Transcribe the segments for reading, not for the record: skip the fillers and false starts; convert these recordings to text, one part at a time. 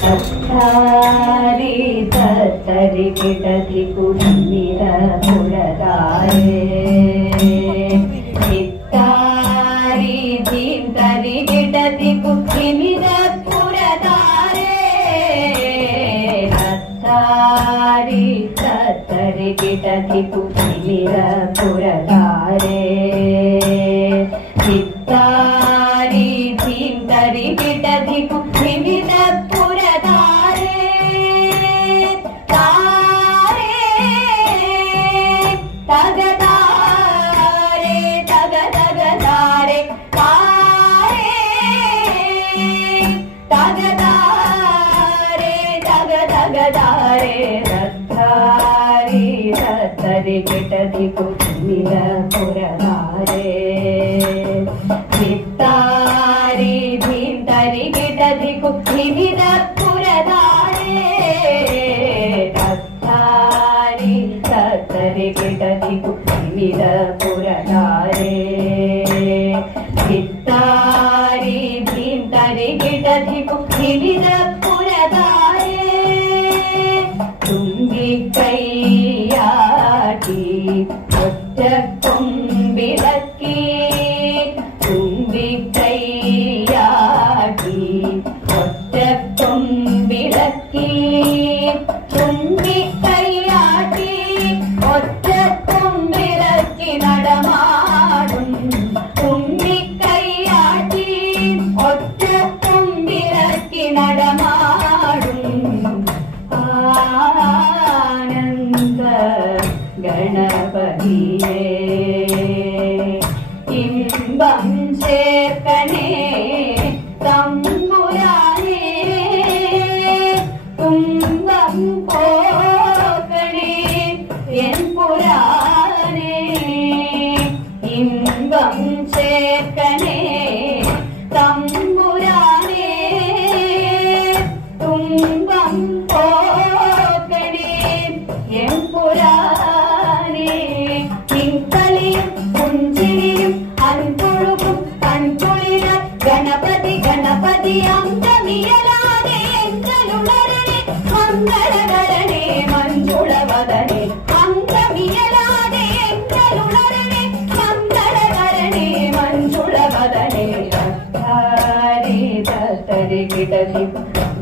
तत्तारी तत्तरि किटति कुम्मिर पुरदारे चित्तारी धीन्तरि किटति कुम्मिर पुरदारे तत्तारी तत्तरि किटति कुम्मिर पुरदारे चित्तारी धीन्तरि किटति कुम्मिर किटति कुम्मिर पुरदारे चित्तारी धीन्तरि किटति कुम्मिर पुरदारे तत्तारी तत्तरि किटति कुम्मिर पुरदारे चित्तारी धीन्तरि किटति कुम्मिर पुरदारे तुम्बि कैयाटी ഒറ്റ കൊമ്പിളക്കി തുമ്പി കൈയാടി ഒറ്റ കൊമ്പിളക്കി തുമ്പി കൈയാടി ഒറ്റ കൊമ്പിളക്കി നടമാടും തുമ്പി കൈയാടി ഒറ്റ കൊമ്പിളക്കി നടമാടും ആനന്ദ ഗണപതിയേ ഇമ്പം ചേർക്കണേ തമ്പുരാനേ തുമ്പം പോകണേ എൻ പുരാനേ ഇമ്പം ചേർക്കണേ തമ്പുരാനേ തുമ്പം പോകണേ എൻ പുരാനേ കിങ്കലിയും പുഞ്ചിരിയും അൻപൊഴുകും കൺകുളിര ഗണപതി ഗണപതി അന്തമിയലാതെ എങ്കലുണരണേ മംഗളകരണേ മഞ്ജുളവദനേ അന്തമിയലാതെ എങ്കലുണരണേ മംഗളകരണേ മഞ്ജുളവദനേ തത്താരി തത്തരി കിടതി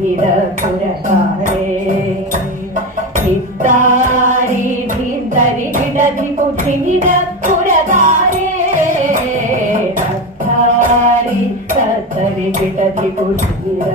നിര പുരസാരേ ചിത്താരി ധീന്തരി കിടതി കുമ്മിര പുരദാരേ തത്താരി തത്തരി കിടതി കുമ്മിര